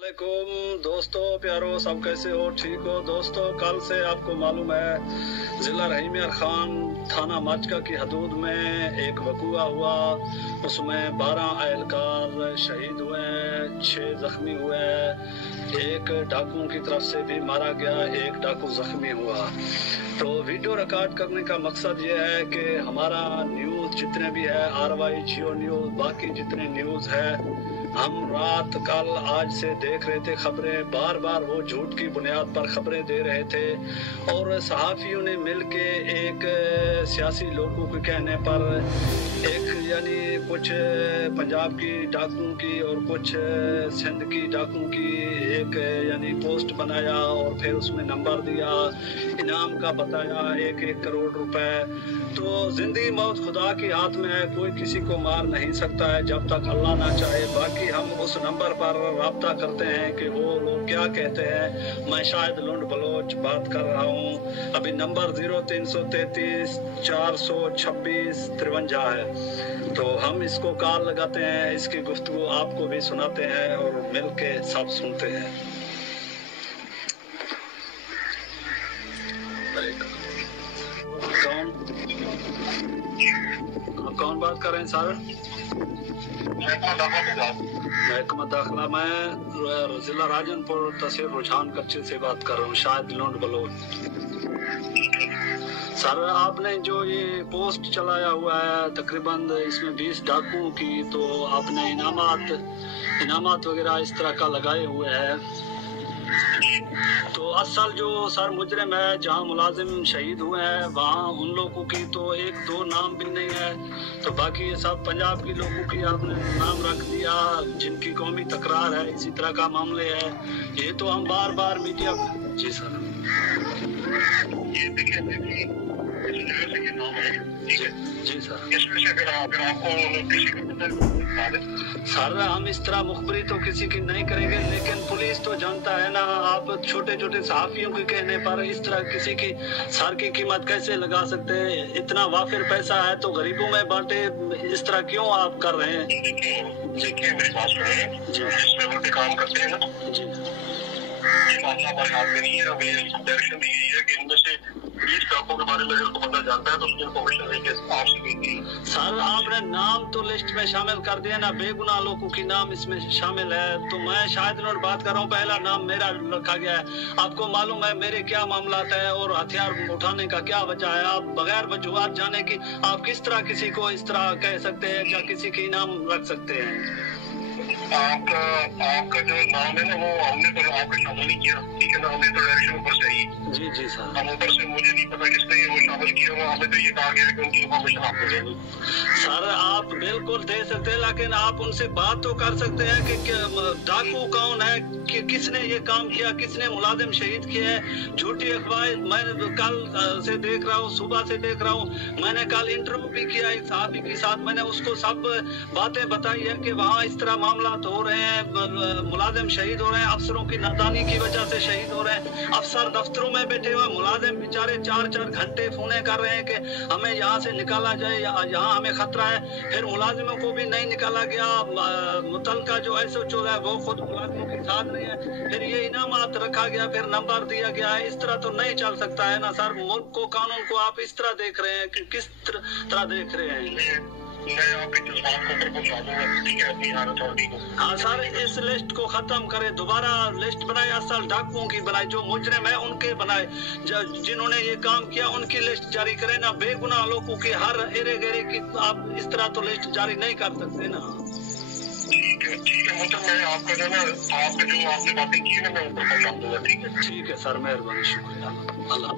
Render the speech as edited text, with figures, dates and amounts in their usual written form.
वालेकुम दोस्तों, प्यारो, सब कैसे हो? ठीक हो दोस्तों? कल से आपको मालूम है जिला रहीम यार खान थाना मचका की हदूद में एक वकूआ हुआ। उसमें 12 एहलकार शहीद हुए, 6 जख्मी हुए, एक डाकुओं की तरफ से भी मारा गया, एक डाकू जख्मी हुआ। तो वीडियो रिकॉर्ड करने का मकसद ये है कि हमारा न्यूज़ जितने भी है, RY, जियो न्यूज़, बाकी जितने न्यूज़ है, हम रात कल आज से देख रहे थे खबरें, बार बार वो झूठ की बुनियाद पर खबरें दे रहे थे। और सहाफ़ियों ने मिलके एक सियासी लोगों के कहने पर एक यानी कुछ पंजाब की डाकुओं की और कुछ सिंध की डाकुओं की एक यानी पोस्ट बनाया और फिर उसमें नंबर दिया, इनाम का बताया 1-1 करोड़ रुपए। तो जिंदगी मौत खुदा के हाथ में है, कोई किसी को मार नहीं सकता है जब तक अल्लाह ना चाहे। बाकी हम उस नंबर पर राब्ता करते हैं कि वो लोग क्या कहते हैं। मैं शायद लुंड बलोच बात कर रहा हूँ। अभी नंबर 0333 426 53 है। तो हम इसको कॉल लगाते हैं, इसकी गुफ्तगू आपको भी सुनाते हैं और मिल के सब सुनते हैं। कौन बात कर रहे हैं सर? महकमा दाखिला, मैं जिला राजनपुर तहसील रुझान कच्चे से बात कर रहा हूँ, शायद लुंड बलोच। सर आपने जो ये पोस्ट चलाया हुआ है तकरीबन इसमें 20 डाकुओं की, तो आपने इनामात वगैरह इस तरह का लगाए हुए हैं। तो असल जो सर मुजरिम है, जहाँ मुलाजिम शहीद हुए हैं वहाँ उन लोगों की तो 1-2 नाम भी नहीं है। तो बाकी ये सब पंजाब के लोगों की आपने नाम रख दिया जिनकी कौमी तकरार है, इसी तरह का मामले है। ये तो हम बार बार मीडिया। जी सर, ये देखिए ये नाम है, ठीक है जी सर। इसमें से अगर आपको किसी को सर हम इस तरह मुखबरी तो किसी की नहीं करेंगे, लेकिन पुलिस तो जानता है ना। आप छोटे छोटे सहाफियों के कहने पर इस तरह किसी की सर की कीमत कैसे लगा सकते हैं? इतना वाफिर पैसा है तो गरीबों में बांटे, इस तरह क्यों आप कर रहे हैं? देखिए मेरी बात सुनिए, जिस लेवल पे काम करते हैं ना जी, ये मामला हमारे हाथ में नहीं है। हमें डायरेक्शन दी गई है कि इनमें से 20 डाकों के बारे में अगर को बंदा जानता है तो उसकी इन्फॉर्मेशन लेके आपसे भेजी। सर आपने नाम तो लिस्ट में शामिल कर दिया ना, बेगुनाह लोगों की नाम इसमें शामिल है। तो मैं शायद नोट बात कर रहा हूँ, पहला नाम मेरा रखा गया है। आपको मालूम है मेरे क्या मामला है और हथियार उठाने का क्या वजह है। आप बगैर वजूहात जाने की आप किस तरह किसी को इस तरह कह सकते हैं, क्या किसी के इनाम रख सकते हैं? आपका जो नाम है ना वो हमने तो आपका शामिल नहीं किया, ठीक है ना। हमने तो डायरेक्शन ऊपर से ही। जी सर। हम ऊपर से, मुझे नहीं पता किसने वो शामिल किया हुआ, हमें तो ये कहा गया है कि उनकी इन्फॉर्मेशन आपको दे दो। सर आप बिल्कुल दे सकते हैं, लेकिन आप उनसे बात तो कर सकते हैं कि डाकू कौन है, कि किसने ये काम किया, किसने मुलाजिम शहीद किए हैं। झूठी अफवाह मैं कल से देख रहा हूँ, सुबह से देख रहा हूँ। मैंने कल इंटरव्यू भी किया एक साहबी के साथ, मैंने उसको सब बातें बताई है कि वहाँ इस तरह मामला हो रहे हैं, मुलाजिम शहीद हो रहे हैं, अफसरों की नादानी की वजह से शहीद हो रहे हैं। अफसर दफ्तरों में बैठे हुए, मुलाजिम बेचारे 4-4 घंटे फोने कर रहे हैं कि हमें यहाँ से निकाला जाए, यहाँ हमें खतरा है। फिर मुलाजिमों को भी नहीं निकाला गया। मुतलका जो SHO है वो खुद मुलाजिमों के साथ नहीं है। फिर ये इनामात रखा गया, फिर नंबर दिया गया है। इस तरह तो नहीं चल सकता है ना सर। मुल्क को, कानून को आप इस तरह देख रहे हैं कि किस तरह देख रहे हैं? मैं आपके जज्बात को ऊपर पहुंचा दूंगा, ठीक है, अपनी अथॉरिटी को। हाँ सर, इस लिस्ट को खत्म करें, दोबारा लिस्ट बनाए, असल डाकुओं की बनाए, जो मुजरिम है उनके बनाए, जिन्होंने ये काम किया उनकी लिस्ट जारी करें ना। बेगुनाह लोगों की हर एरे गेरे की आप इस तरह तो लिस्ट जारी नहीं कर सकते ना। ठीक है मतलब मैं आपका जो ना, आपका जो आपने बातें की है ना, मैं ऊपर पहुंचा दूंगा, ठीक है सर, मेहरबानी, शुक्रिया। अल्लाह।